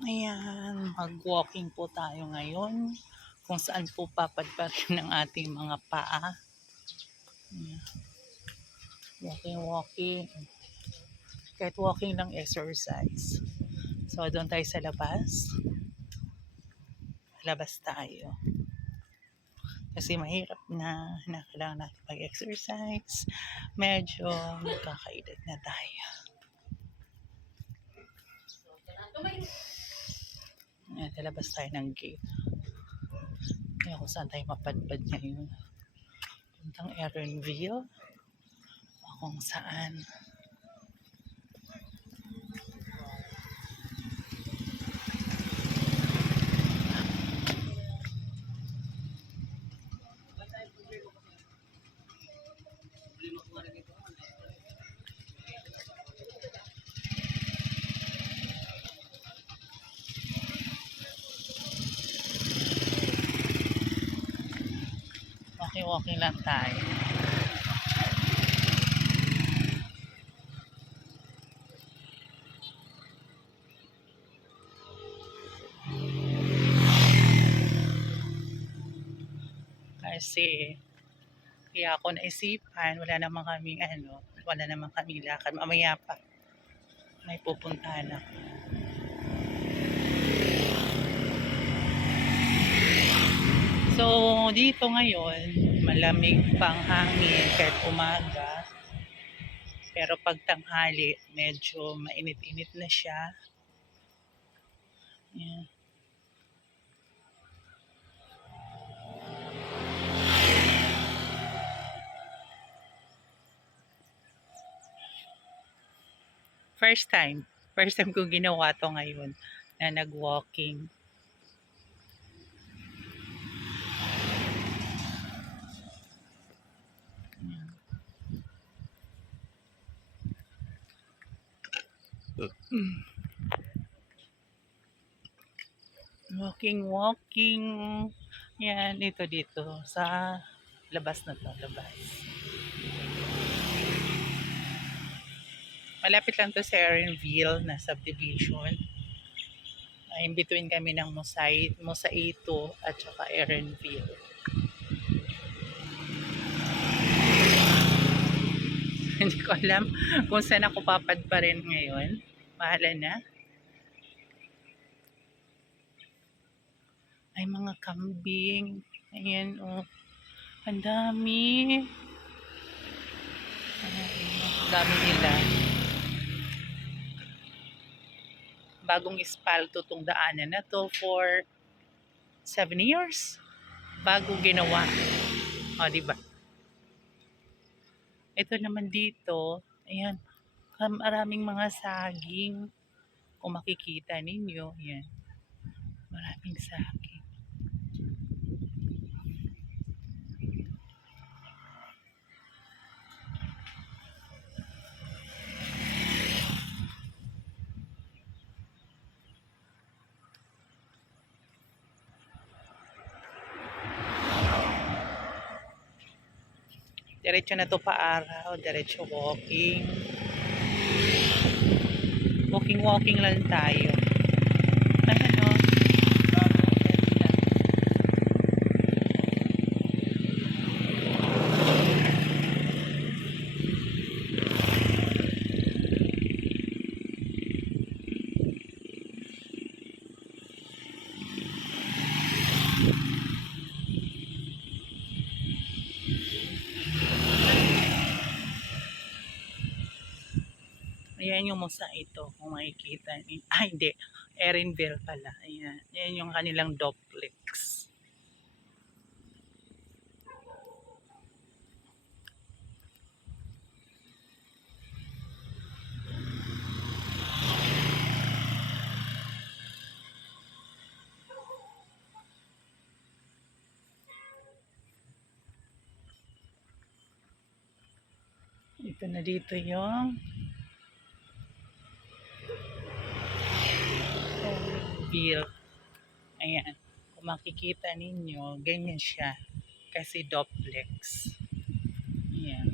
Ayan, mag-walking po tayo ngayon. Kung saan po papadparin ng ating mga paa. Ayan. Walking, walking. Kahit walking lang exercise. So, doon tayo sa labas. Labas tayo. Kasi mahirap na, na kailangan natin mag-exercise. Medyo magkakaedad na tayo. Ayan, lalabas tayo ng gate. Ayan kung saan tayo mapadpad ngayon. Puntang Erenville. O kung saan. Walking-walking lang tayo. Kasi kaya ako naisipan, wala naman kaming ano, wala naman kami lakad. Mamaya pa, may pupuntahan ako. So, dito ngayon, malamig pang hangin kahit umaga. Pero pag tanghali, medyo mainit-init na siya. Yan. First time. First time kong ginawa to ngayon na nag-walking. Walking, walking. Yan, dito, dito. Sa labas na to, labas. Malapit lang to sa Erenville na subdivision. Uh, in between kami ng Mosai, Mosaito at saka Erenville. Hindi ko alam kung saan ako papad pa rin ngayon. Bahala na. Ay, mga kambing. Ayan, oh. Ang dami. Ang dami nila. Bagong ispalto tong daanan na to for 7 years. Bago ginawa. O, di ba? Ito naman dito, ayan, maraming mga saging. Kung makikita ninyo, yan. Maraming saging. Diretso na to pa araw, diretso walking. Walking, walking lang tayo. Ayan o. Ayan yung musa ito, kung makikita. Ah, hindi. Erinville pala. Ayan. Ayan yung kanilang duplex. Ito na dito yung bill. Ayan. Kung makikita ninyo, ganyan siya. Kasi duplex. Ayan.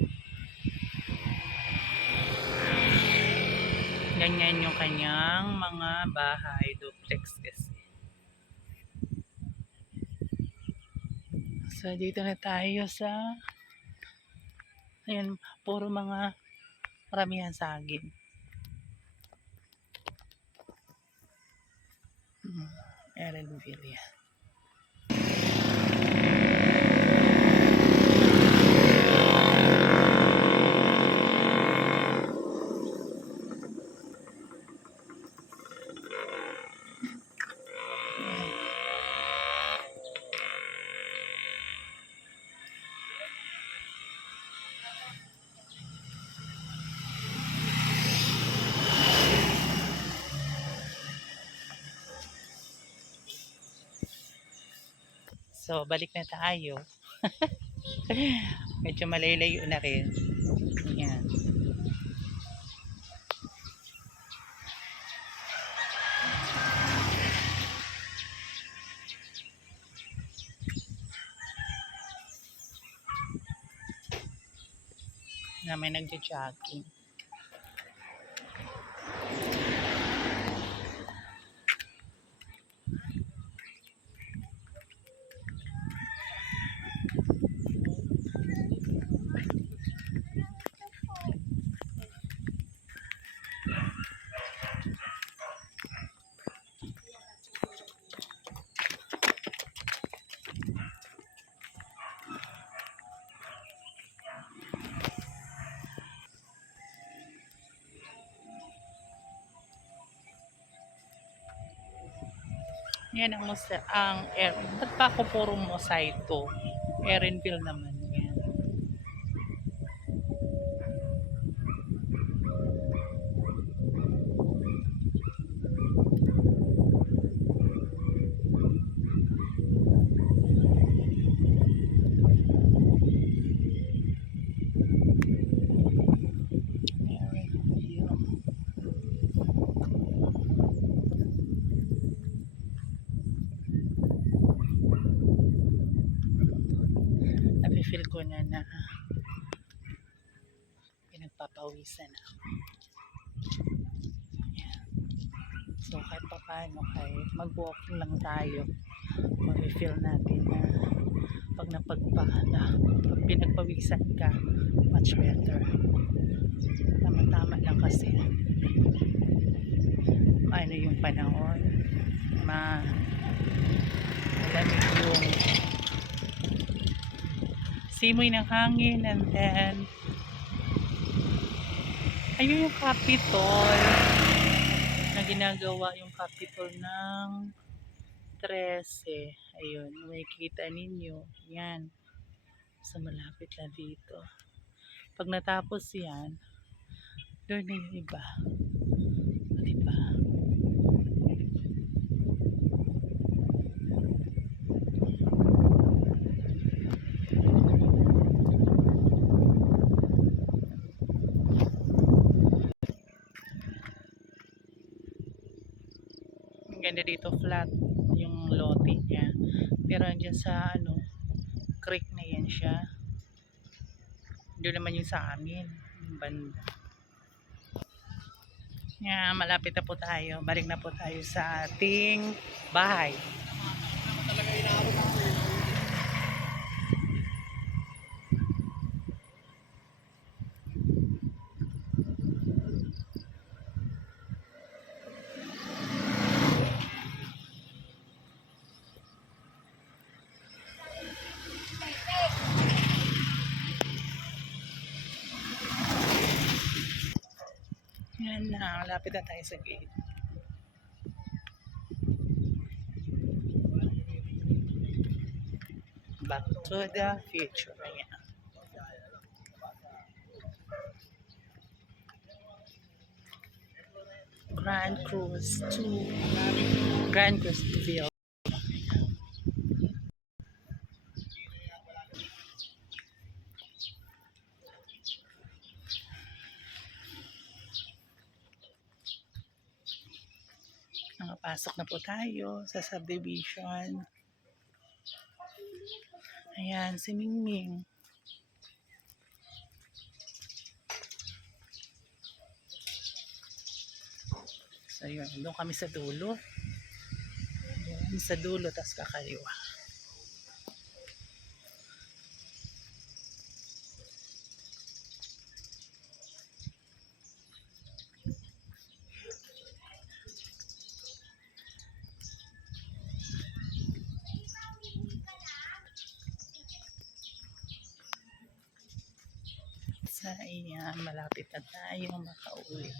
Ganyan yung kanyang mga bahay, duplex kasi. So, dito na tayo sa Ayan, puro mga maramihan saging. Hmm, So, balik na tayo. Medyo malaylayo na rin. Ayan. Na may nagja-jogging. Yan ang ang air. Ba't pa ako puro mosaito? Erenville naman ko na na pinagpapawisan ako. Yan. So kahit pa paano, kahit mag-walking lang tayo, mafe-feel natin na pag napagpahana, pag pinagpawisan ka, much better. Tama-tama lang kasi ano yung panahon, ma malamig yung simoy ng hangin and then ayun yung capitol. Na ginagawa yung capitol ng 13 ayun makikita ninyo. Yan. Sa malapit na dito. Pag natapos yan doon na yung iba ganda dito flat yung lote niya. Pero andyan sa ano creek na yan siya. Doon naman yung sa amin yung banda. Yeah, malapit na po tayo. Balik na po tayo sa ating bahay yan na malapit na tayo sa gate. Back to the future ayan. Grand Cruise to Grand Cruise to. Nakapasok na po tayo sa subdivision. Ayan, si Mingming. So yun, doon kami sa dulo. Doon sa dulo, tas kakaliwa. Sa iyan, malapit na tayo makauwi.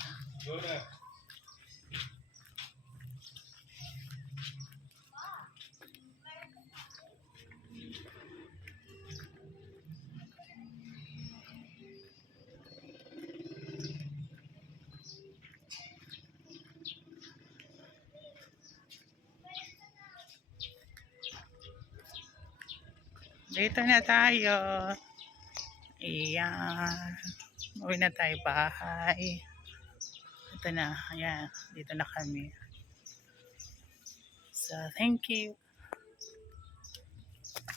Dito na tayo. Ayan. Uwi na tayo bahay. Ito na. Ayan. Dito na kami. So, thank you.